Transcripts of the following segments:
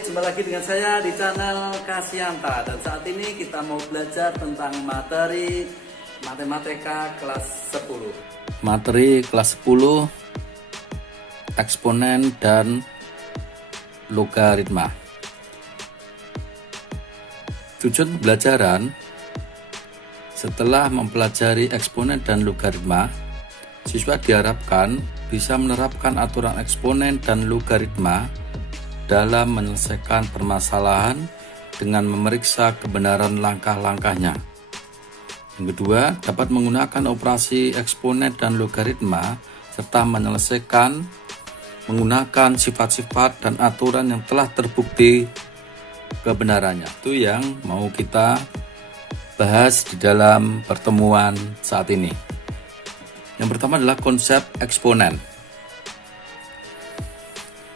jumpa lagi dengan saya di channel Kasianta. Dan saat ini kita mau belajar tentang materi matematika kelas 10. Materi kelas 10, eksponen dan logaritma. Tujuan pembelajaran, setelah mempelajari eksponen dan logaritma, siswa diharapkan bisa menerapkan aturan eksponen dan logaritma dalam menyelesaikan permasalahan dengan memeriksa kebenaran langkah-langkahnya. Yang kedua, dapat menggunakan operasi eksponen dan logaritma serta menyelesaikan menggunakan sifat-sifat dan aturan yang telah terbukti kebenarannya. Itu yang mau kita bahas di dalam pertemuan saat ini. Yang pertama adalah konsep eksponen.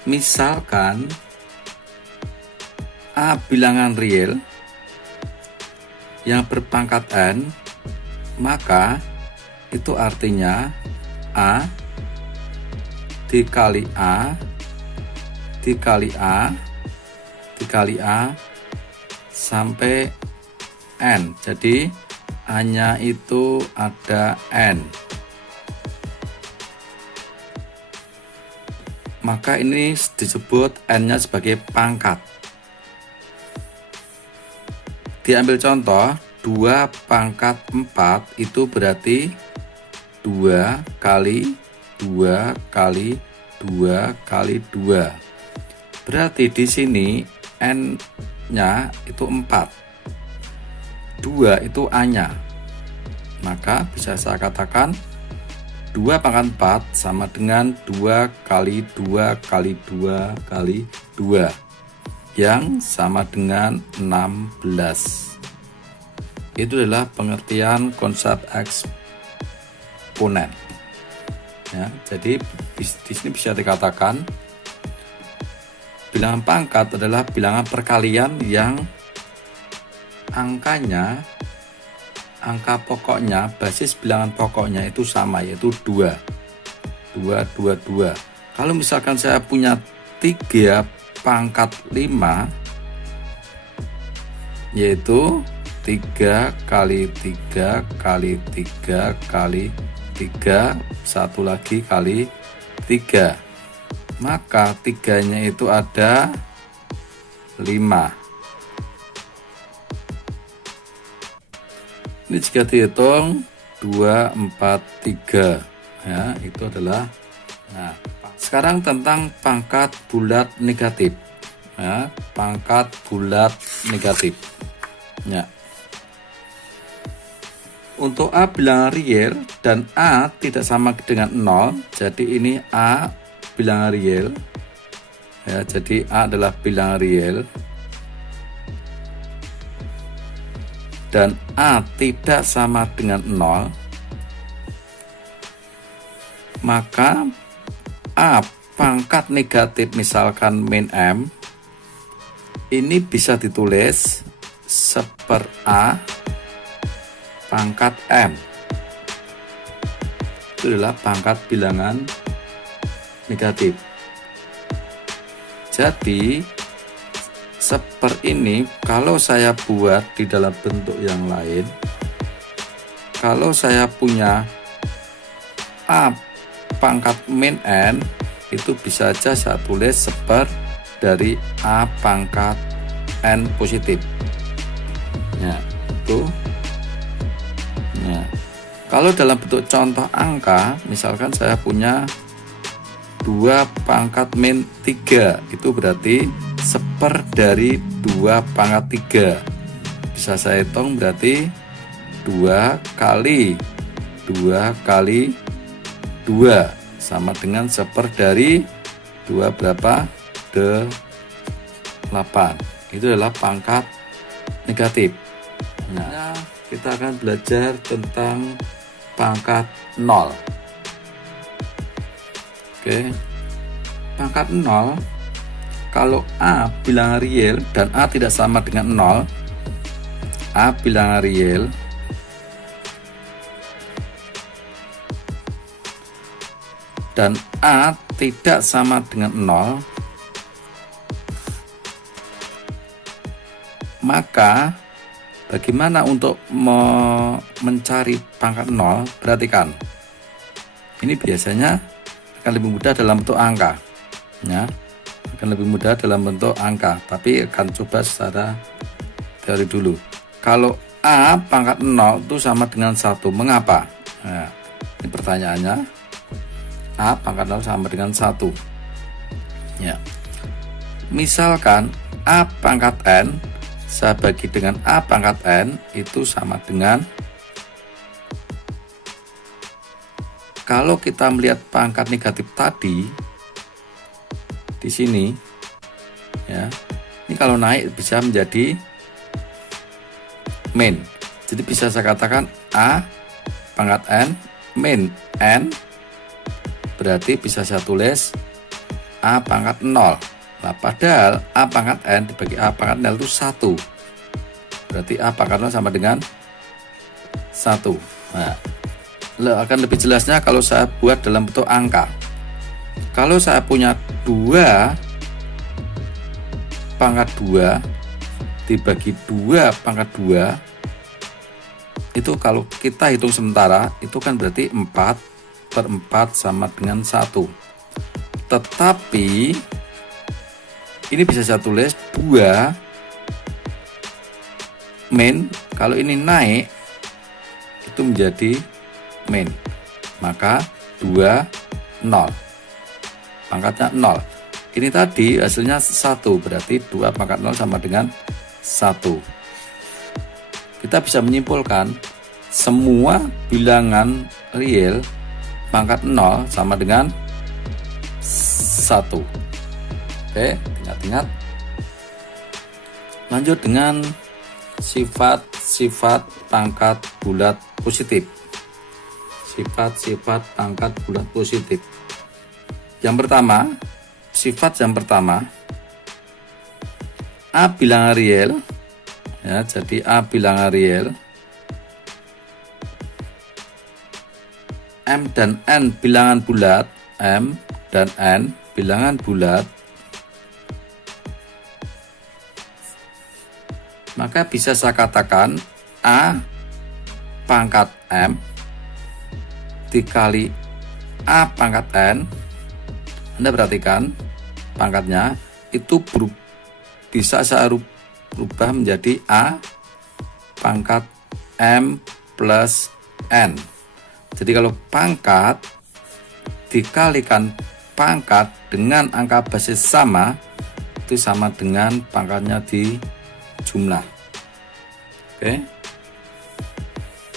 Misalkan A bilangan real yang berpangkat n, maka itu artinya A dikali A dikali A dikali A sampai n. Jadi A-nya itu ada n. Maka ini disebut n-nya sebagai pangkat. Diambil contoh, 2 pangkat 4 itu berarti 2 kali 2 kali 2 kali 2. Berarti di sini n-nya itu 4. 2 itu a-nya. Maka bisa saya katakan 2 pangkat 4 sama dengan 2 kali 2 kali 2 kali 2 yang sama dengan 16. Itu adalah pengertian konsep eksponen. Ya, jadi di sini bisa dikatakan bilangan pangkat adalah bilangan perkalian yang angka pokoknya, basis bilangan pokoknya itu sama, yaitu 2. Kalau misalkan saya punya 3 pangkat 5, yaitu 3 kali 3 kali 3 kali 3, satu lagi kali 3. Maka 3-nya itu ada 5. Ini jika dihitung 2, 4, 3 ya, itu adalah. Nah, sekarang tentang pangkat bulat negatif ya, pangkat bulat negatif ya. Untuk A bilangan real dan A tidak sama dengan 0, jadi ini A bilangan real ya, jadi A adalah bilangan real dan A tidak sama dengan 0, maka A pangkat negatif misalkan min M ini bisa ditulis seper A pangkat M. Itu adalah pangkat bilangan negatif. Jadi seper ini kalau saya buat di dalam bentuk yang lain, kalau saya punya A pangkat min N, itu bisa saja saya tulis seper dari A pangkat N positif ya, itu ya. Kalau dalam bentuk contoh angka, misalkan saya punya 2 pangkat min 3, itu berarti seper dari 2 pangkat 3. Bisa saya hitung berarti 2 kali 2 kali 2 sama dengan seper dari 2 berapa? 8. Itu adalah pangkat negatif. Nah, kita akan belajar tentang pangkat 0. Oke. Pangkat 0, kalau A bilangan real dan A tidak sama dengan 0, A bilangan real dan A tidak sama dengan 0, Maka bagaimana untuk mencari pangkat 0? Perhatikan. Ini biasanya akan lebih mudah dalam bentuk angka. Ya, akan lebih mudah dalam bentuk angka. Tapi akan coba secara teori dulu. Kalau A pangkat 0 itu sama dengan 1. Mengapa? Nah, ini pertanyaannya. A pangkat 0 sama dengan 1. Ya. Misalkan A pangkat N saya bagi dengan A pangkat N itu sama dengan, kalau kita melihat pangkat negatif tadi di sini ya, ini kalau naik bisa menjadi min. Jadi bisa saya katakan A pangkat N min N, berarti bisa saya tulis A pangkat 0. Nah, padahal A pangkat N dibagi A pangkat 0 itu 1. Berarti A pangkat 0 sama dengan 1. Nah, akan lebih jelasnya kalau saya buat dalam bentuk angka. Kalau saya punya 2 pangkat 2 dibagi 2 pangkat 2, itu kalau kita hitung sementara, itu kan berarti 4/4 sama dengan 1. Tetapi ini bisa saya tulis 2 min, kalau ini naik itu menjadi min, maka 2 0, pangkatnya 0. Ini tadi hasilnya 1, berarti 2 pangkat 0 sama dengan 1. Kita bisa menyimpulkan semua bilangan real pangkat 0 sama dengan 1. Oke, ingat-ingat. Lanjut dengan sifat-sifat pangkat bulat positif. Sifat-sifat pangkat bulat positif. Yang pertama, sifat yang pertama, A bilangan real. Ya, jadi A bilangan real. M dan N bilangan bulat. M dan N bilangan bulat. Maka bisa saya katakan A pangkat M dikali A pangkat N. Anda perhatikan pangkatnya itu bisa saya rubah menjadi A pangkat M plus N. Jadi kalau pangkat dikalikan pangkat dengan angka basis sama, itu sama dengan pangkatnya di jumlah. Oke.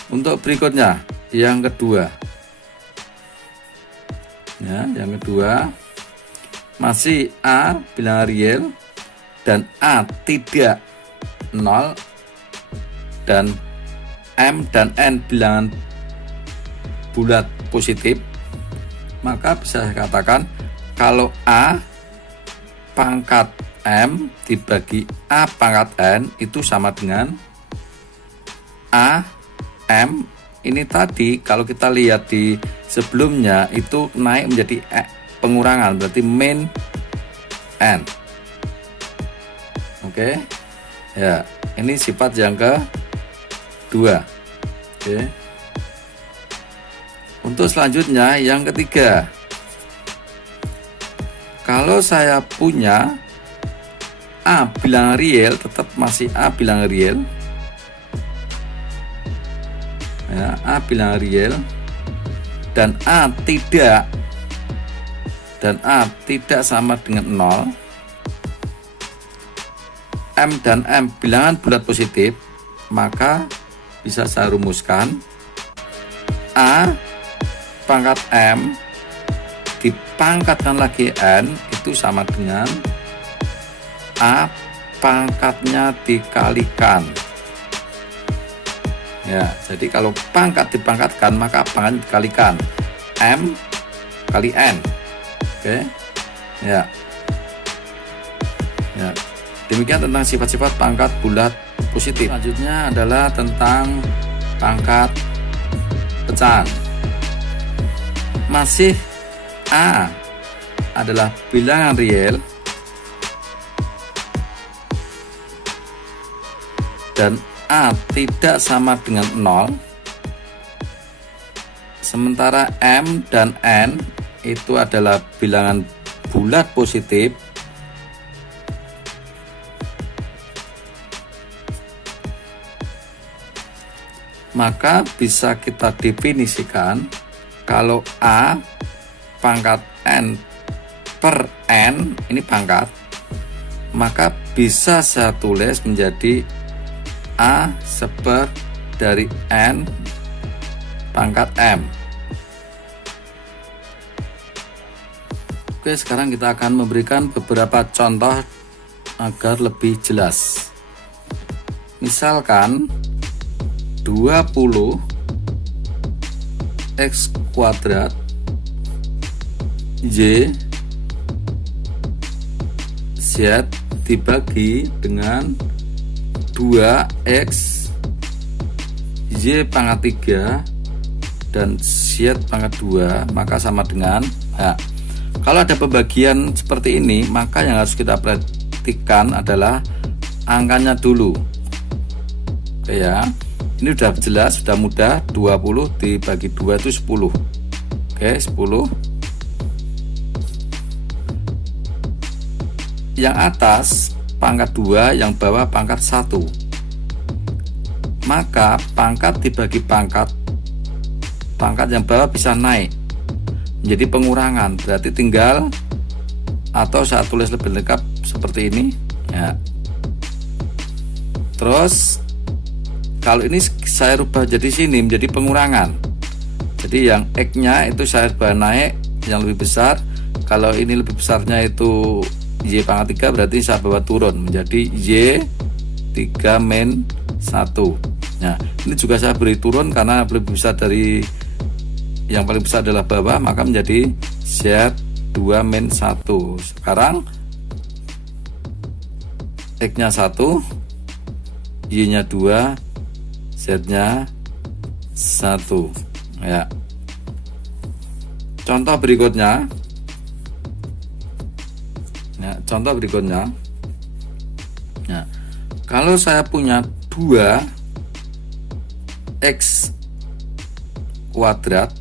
Untuk berikutnya, yang kedua. Ya, yang kedua masih A bilangan real dan A tidak 0 dan M dan N bilangan bulat positif, maka bisa saya katakan kalau A pangkat M dibagi A pangkat N itu sama dengan A M. Ini tadi kalau kita lihat di sebelumnya itu naik menjadi pengurangan, berarti min N. Oke. Ya, ini sifat yang kedua. Oke. Untuk selanjutnya yang ketiga. Kalau saya punya A bilangan real, tetap masih A bilangan real. Ya, A bilangan real dan A tidak sama dengan 0. M dan M bilangan bulat positif, maka bisa saya rumuskan A pangkat M dipangkatkan lagi N itu sama dengan A pangkatnya dikalikan. Ya, jadi kalau pangkat dipangkatkan maka pangkat dikalikan M kali N. Oke. Ya. Ya. Demikian tentang sifat-sifat pangkat bulat positif. Selanjutnya adalah tentang pangkat pecahan. Masih A adalah bilangan real dan A tidak sama dengan 0, sementara M dan N itu adalah bilangan bulat positif, maka bisa kita definisikan kalau A pangkat N per N ini pangkat, maka bisa saya tulis menjadi A seper dari N pangkat M. Oke, sekarang kita akan memberikan beberapa contoh agar lebih jelas. Misalkan 20 X kuadrat Y Z dibagi dengan 2X Y pangkat 3 dan Z pangkat 2, maka sama dengan, nah, kalau ada pembagian seperti ini, maka yang harus kita perhatikan adalah angkanya dulu. Oke ya, ini sudah jelas, sudah mudah. 20 dibagi 2 itu 10. Oke, 10. Yang atas pangkat 2, yang bawah pangkat 1. Maka pangkat dibagi pangkat yang bawah bisa naik menjadi pengurangan, berarti tinggal, atau saya tulis lebih lengkap seperti ini ya. Terus kalau ini saya rubah jadi sini menjadi pengurangan, jadi yang X-nya itu saya rubah naik yang lebih besar. Kalau ini lebih besarnya itu Y pangkat 3, berarti saya bawa turun menjadi Y 3 min 1. Nah, ini juga saya beri turun karena lebih besar dari yang paling besar adalah bawah, maka menjadi Z 2 min 1. Sekarang X-nya 1, Y-nya 2, Z-nya 1 ya. Contoh berikutnya ya, ya, kalau saya punya 2X kuadrat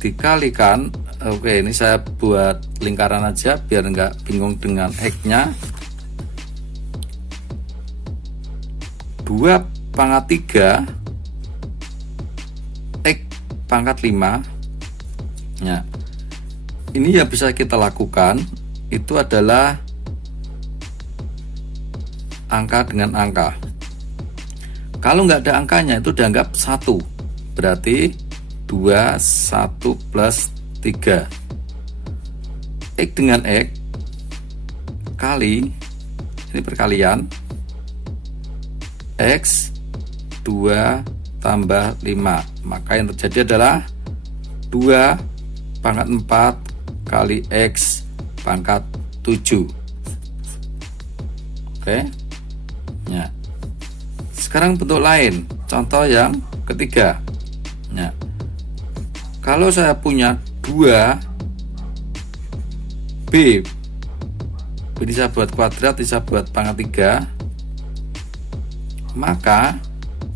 dikalikan, oke, ini saya buat lingkaran aja biar enggak bingung dengan X-nya. 2 pangkat 3 X pangkat 5 ya. Ini yang bisa kita lakukan itu adalah angka dengan angka. Kalau nggak ada angkanya itu dianggap 1, berarti 2, 1 plus 3. X dengan X kali, ini perkalian, X 2 tambah 5, maka yang terjadi adalah 2 pangkat 4 kali X pangkat 7. Oke ya. Sekarang bentuk lain, contoh yang ketiga ya. Kalau saya punya 2B, ini saya buat kuadrat, ini saya buat pangkat 3, maka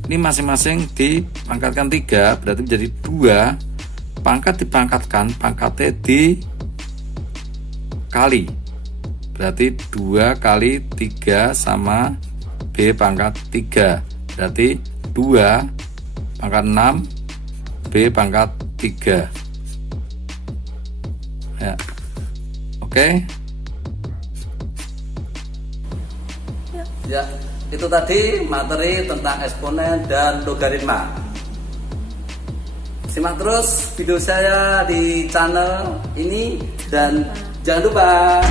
ini masing-masing dipangkatkan 3, berarti menjadi 2 pangkat dipangkatkan, pangkatnya dikali, berarti 2 kali 3 sama B pangkat 3, berarti 2 pangkat 6 B pangkat 3 ya. Oke ya, itu tadi materi tentang eksponen dan logaritma. Simak terus video saya di channel ini dan jangan lupa